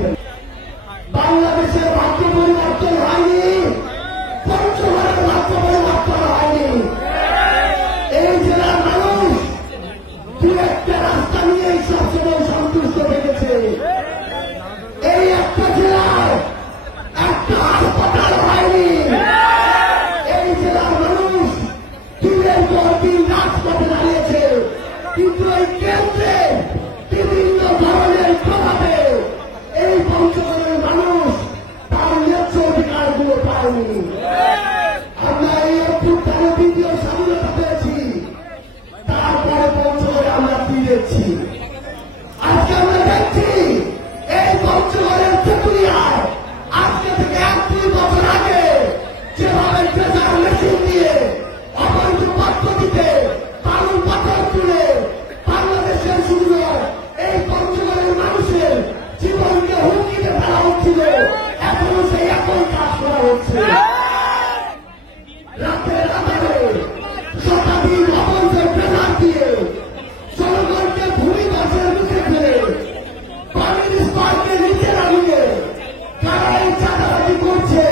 দিবেন। বাংলাদেশের ভাগ্য পরিবর্তন হয়নি, পঞ্চগড়ের ভাগ্য পরিবর্তন হয়নি। এই জেলার মানুষ দু একটা রাস্তা নিয়েই সবসময় সন্তুষ্ট থেকেছে। এই একটা জেলায় একটা হাসপাতাল হয়নি। এই জেলার মানুষ দিনের পর দিন রাজপথে দাঁড়িয়েছে, কিন্তু এই কেন্দ্রে বিভিন্ন ধরনের প্রভাবে এই পঞ্চগড়ের মানুষ তার ন্যায্য অধিকারগুলো পায়নি। আমরা এই অভ্যুত্থানে দ্বিতীয় স্বাধীনতা পেয়েছি, তারপরে পঞ্চগড়ে আমরা ফিরেছি। আজকে আমরা দেখছি এই পঞ্চগড়ের তেঁতুলিয়ায় আজকে থেকে 1-2 বছর আগে যেভাবে ট্রেজার মেশিন দিয়ে অবৈধ পদ্ধতিতে বালু পাথর তুলে বাংলাদেশের শুধু এই পঞ্চগড়ের মানুষের জীবনকে হুমকিতে ফেলা হচ্ছিল, এখনো সেই একই কাজ করা হচ্ছে। রাতের আধারে শতাধিক অবৈধ ট্রেজার দিয়ে জনগণকে ভূমিধসের মুখে ফেলে পানির স্তরকে নিচে নামিয়ে তারা এই চাঁদাবাজি করছে,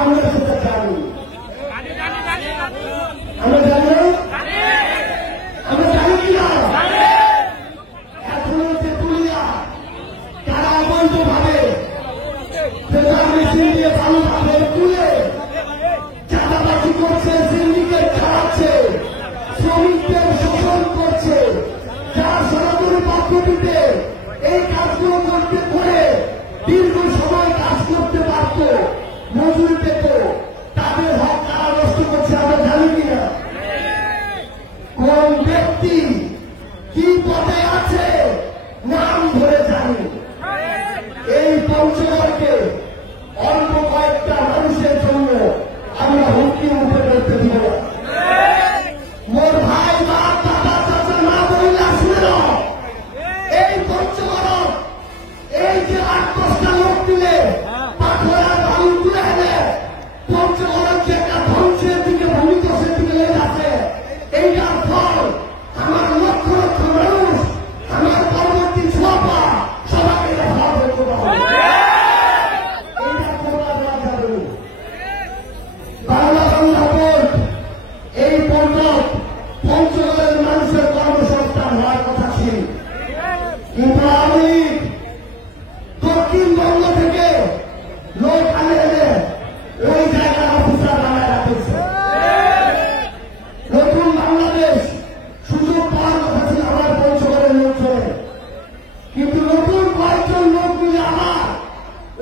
আমরা সেটা জানি। আমরা জানি না, আমরা জানি কিনা এখনো তেঁতুলিয়া তারা অবৈধভাবে ট্রেজার মেশিন দিয়ে বালু পাথর তুলে চাঁদাবাজি করছে, সিন্ডিকেট চালাচ্ছে, শ্রমিকদের শোষণ করছে। যারা সরাসরি পদ্ধতিতে এই কাজগুলো করতে করে দীর্ঘ সময় কাজ করতে পারত, মজুরি পেত, তাদের হক তারা নষ্ট করছে, আমরা জানি কিনা। কোন ব্যক্তি কি পদে আছে নাম ধরে জানি। এই পঞ্চগড়কে অল্প কয়েকটা মানুষের জন্য আমরা হুমকি মুখে করতে দিব না। মোর ভাই মা দাদা চাচা মা বইলা শুনে এই পঞ্চগড় এই যে 8-10টা লোক দিলে পাথর আর বালু তুলে এনে পঞ্চগড়ের যে একটা ধ্বংসের দিকে ভূমিধসের দিকে লেগে আছে, এইটার ফল আমার লক্ষ লক্ষ মানুষ, আমার পরবর্তী ছোঁয়া সবাইকে ফল করতে হবে। এইটা কোনটা দেওয়া যাবে না। বাংলা বোর্ড এই পর্যন্ত পঞ্চগড়ের মানুষের কর্মসংস্থান হওয়ার কথা ছিল, কিন্তু আমি দক্ষিণবঙ্গ থেকে লোক আনে এনে ওই জায়গার অফিসার বানায় রাখছে। নতুন বাংলাদেশ সুযোগ পাওয়ার কথা ছিল আমার পঞ্চগড়ের লোকজনের, কিন্তু নতুন কয়েকজন লোক মিলে আমার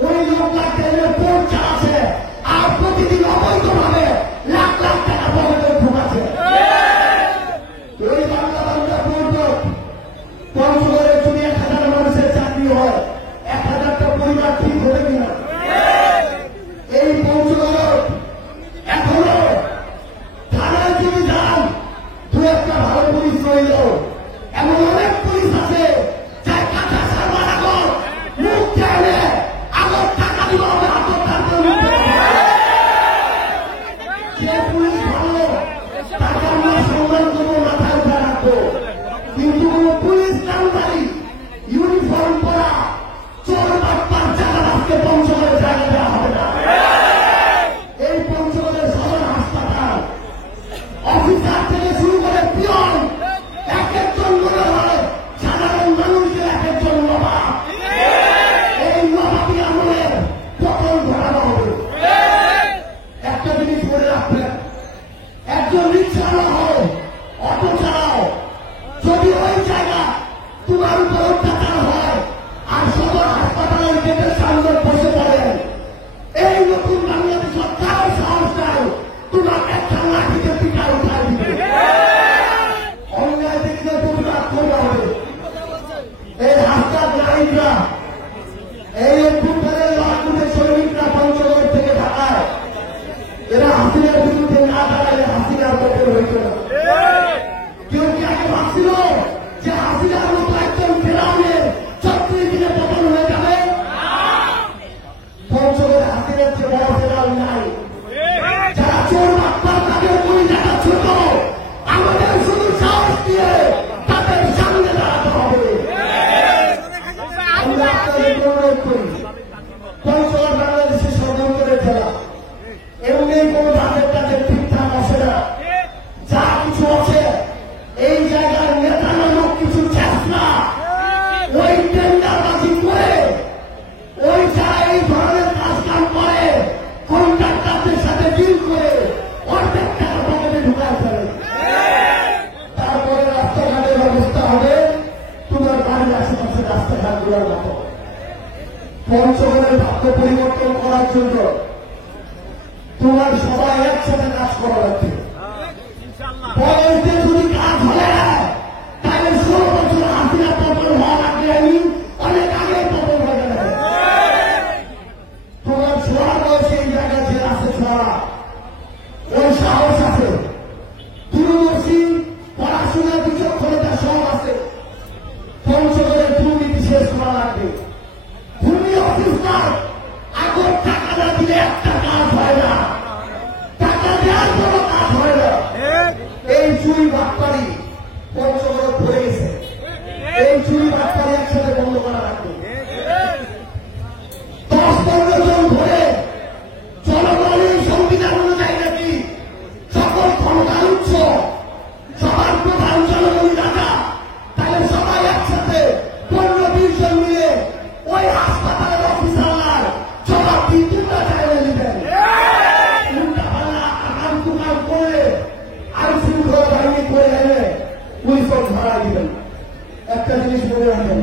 ওই লোকটাকে এনে পোর্ট চালাচ্ছে আর প্রতিদিন অবৈধভাবে লাখ লাখ টাকা পকেটে ঢুকাচ্ছে। ওই বাংলা বোর্ড পঞ্চগড়ে যদি 1000 মানুষের চাকরি হয়, 1000টা পরিবার ঠিক হবে কিনা? এই পঞ্চগড় এখনো থানায় যদি যান 2-1টা ভালো পুলিশ রইল, এমন অনেক পুলিশ আছে যাই কাঁচা সারবার আগর মুখ চাইলে আগর টাকা দিব হবে আগর টাকা যে পুলিশ ভালো তাকে আমরা সম্মান করবো, মাথায় উঠে রাখবো। কিন্তু কোন পুলিশ কর্মচারী ইউনিফর্ম পরা চোর বাটপার চাঁদাবাজকে পঞ্চগড়ে জায়গা দেওয়া হবে না। এই পঞ্চগড়ের সদর হাসপাতাল অফিসার থেকে শুরু করে পিয়ন এক একজন মনে হয় সাধারণ মানুষের এক একজন নবাব। এই নবাবী আমলের পতন ঘটানো হবে। একটা জিনিস মনে রাখবেন, একজন রিক্সা হও, অটো চালাও, যদি ওই জায়গা তোমার উপর অত্যাচার হয় আর সদর হাসপাতালের গেটের সামনে বসে পড়েন, এই নতুন বাংলাদেশের কারো সাহস নাই তোমার একটা লাঠিতে পিঠা উঠাই দিবে। অন্যায় দেখলে প্রতিবাদ করতে হবে। এই হাসপাতাল নারীরা, এই অভ্যুত্থানের লাখুদের সৈনিকরা পঞ্চগড় থেকে ঢাকায়, এরা হাসিনার বিরুদ্ধে না দাঁড়ালে হাসিনার পক্ষে হইত না। কেউ কি আগে ভাবছিল যে হাসিনার মতো একজন ফেরাউনের 36 দিনে পতন হয়ে যাবে? আপনাদের অনুরোধ করি, পঞ্চগড় বাংলাদেশের সর্বান্তরের জেলা, এমনি কোনো ধাপের কাছে ঠিকঠাক আসে না। যা কিছু আছে এই জায়গার নেতা নামক কিছু চেষ্টা ওই টেন্ডারবাজি করে ওই যারা এই ধরনের কাজ কাম করে কন্ট্রাক্টরদের সাথে ডিল করে অর্ধেক টাকা পকেটে ঢুকায় ফেলে। তারপরে রাস্তাঘাটের ব্যবস্থা হবে তোমার বাড়ির আশেপাশে রাস্তাঘাটগুলোর মতো। পঞ্চগড়ের ভাগ্য পরিবর্তন করার জন্য তোমার সবাই একসাথে কাজ করা লাগবে। বয়সে যদি কাজ হলে তাহলে 16 বছর হাসিনা পতন হওয়ার আগে আমি অনেক আগে পতন হয়ে গেলে তোমার ছোড়ার বয়সে এই জায়গায় যে আছে ছোড়া ওই সাহস আছে, দূরদর্শী পড়াশোনা বিচক্ষণতা সব আছে। পঞ্চগড়ের দুর্নীতি শেষ করা লাগবে। ভূমি অফিসার আগর টাকা না দিলে একটা কাজ হয় না, টাকা দেওয়ার কোনো কাজ হয় না। এই চুরি বাটপাড়ি পঞ্চগড় ধরে গেছে, এই চুরি বাটপাড়ি একসাথে বন্ধ করা লাগবে। 10-15 জন ধরে জনগণের সংবিধান অনুযায়ী নাকি সকল ক্ষমতার উৎস সবার প্রধান জনগণই রাজা, তাহলে সবাই একসাথে 15-20 জন মিলে ওই হাসপাতালের অফিসার জবাব দিয়ে তোমরা চাইলে নিবেন। উল্টা পাল্লা আকাম কুকাম করে আইন শৃঙ্খলা বাহিনী করে এনে উইফল ধরা দিবেন। একটা জিনিস মনে রাখবেন,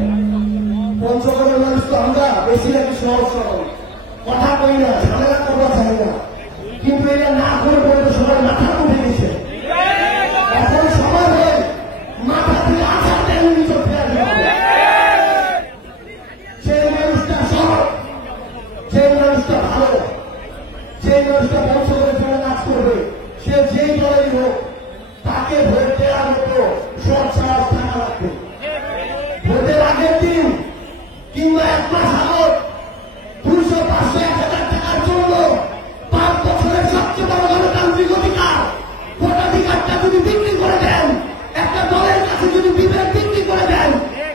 পঞ্চগড়ের মানুষ তো আমরা বেশি নাকি সহজ সরল কথা কই না, ঝামেলা করবো চাই না, কিন্তু এটা না করে বলে তো সবাই মাথা উঠে গেছে। এখন সবার হয়ে মাথা থেকে আশা তেল নিচে ফেলে দেবে। সেই মানুষটা সৎ, সেই মানুষটা ভালো, সেই মানুষটা পঞ্চগড়ের জন্য কাজ করবে, সে যেই দলেরই হোক তাকে ভোট দেওয়ার মতো সৎ সাহস থাকা লাগবে। ভোটের আগের দিন কিংবা 1 মাস আগত 200, 500, 1000 টাকার জন্য 5 বছরের সবচেয়ে বড় গণতান্ত্রিক অধিকার ভোটাধিকারটা যদি বিক্রি করে দেন, একটা দলের কাছে যদি বিবেক বিক্রি করে দেন,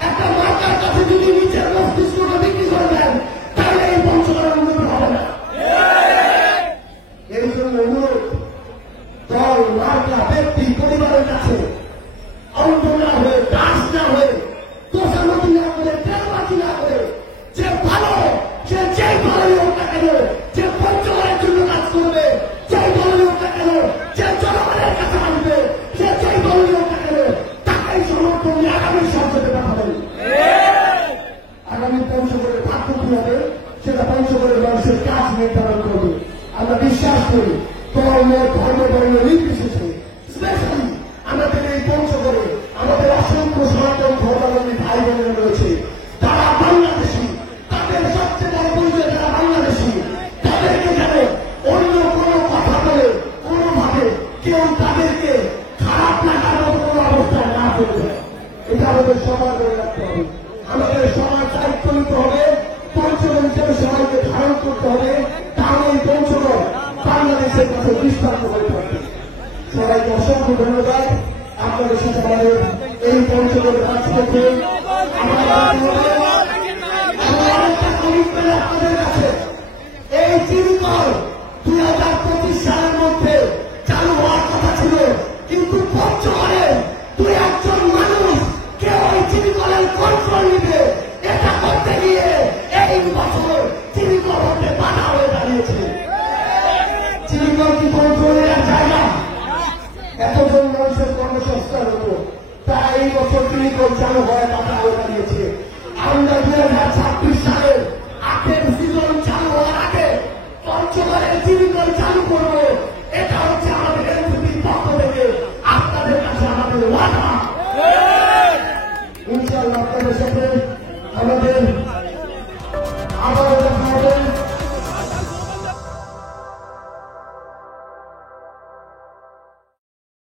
একটা মার্কার কাছে যদি নিজের মস্তিষ্কটা বিক্রি করে দেন, তাহলে এই পঞ্চগড়ের উন্নতি হবে না। এই জন্য অনুরোধ, দল মার্কা ব্যক্তি পরিবারের কাছে অন্ত না হয়ে, দাস না হয়ে, দোষামতি না করে, তেলবাজি না করে, যে ভালো সে যেই দলের হোক না কেন, যে পঞ্চগড়ের জন্য কাজ করবে, যেই দলের হোক না কেন, যে জনগণের কাছে আসবে, সে যেই দলের হোক না কেন, তাকেই সমর্থন নিয়ে আগামী সংসদে পাঠাবেন। আগামী পঞ্চগড়ের ভাগ্য কি হবে সেটা পঞ্চগড়ের মানুষের কাজ নির্ধারণ করবে। আমরা বিশ্বাস করি ধর্ম বর্ণ নির্বিশেষে, স্পেশালি আমাদের এই পঞ্চগড়ে আমাদের অসংখ্য সনাতন ধর্মাবলম্বী ভাই বোনেরা রয়েছে, তারা বাংলাদেশী, তাদের সবচেয়ে বড় পরিচয় যারা বাংলাদেশী, তাদেরকে যেন অন্য কোনো কথা বলে কোনোভাবে কেউ তাদেরকে খারাপ লাগার মতো কোনো অবস্থায় না করবে। এটা আমাদের সবার মনে রাখতে হবে। আমাদের সবার দায়িত্ব নিতে হবে, পঞ্চগড় হিসেবে সবাইকে ধারণ করতে হবে, তাহলে এই পঞ্চগড় বাংলাদেশের কাছে দৃষ্টান্ত হয়ে থাকবে। সবাইকে অসংখ্য ধন্যবাদ। আপনাদের সাথে আমাদের এই পঞ্চগড়ের কাজ করতে আপনাদের কাছে এই চিরকল 2025 সালের মধ্যে চালু হওয়ার কথা ছিল, কিন্তু পঞ্চগড়ে 2-1 মানুষ কেউ ওই চিরকলের কন্ট্রোল নিবে, এটা করতে গিয়ে এই বছর চিরকল হতে বাধা হয়ে দাঁড়িয়েছে। চিরকল কি কন্ট্রোলের জায়গা? এতজন মানুষের কর্মসংস্থান হতো, তা এই বছর চিরকল চালু হওয়ার কথা হয়ে দাঁড়িয়েছে। আমরা 2026 সালের 8 সিজন চালু হওয়ার আগে পঞ্চগড়ের চিরকল চালু করবো, এটা হচ্ছে আমাদের এনসিপির পক্ষ থেকে আপনাদের কাছে আমাদের ওয়াদা। ইনশাআল্লাহ আপনাদের সাথে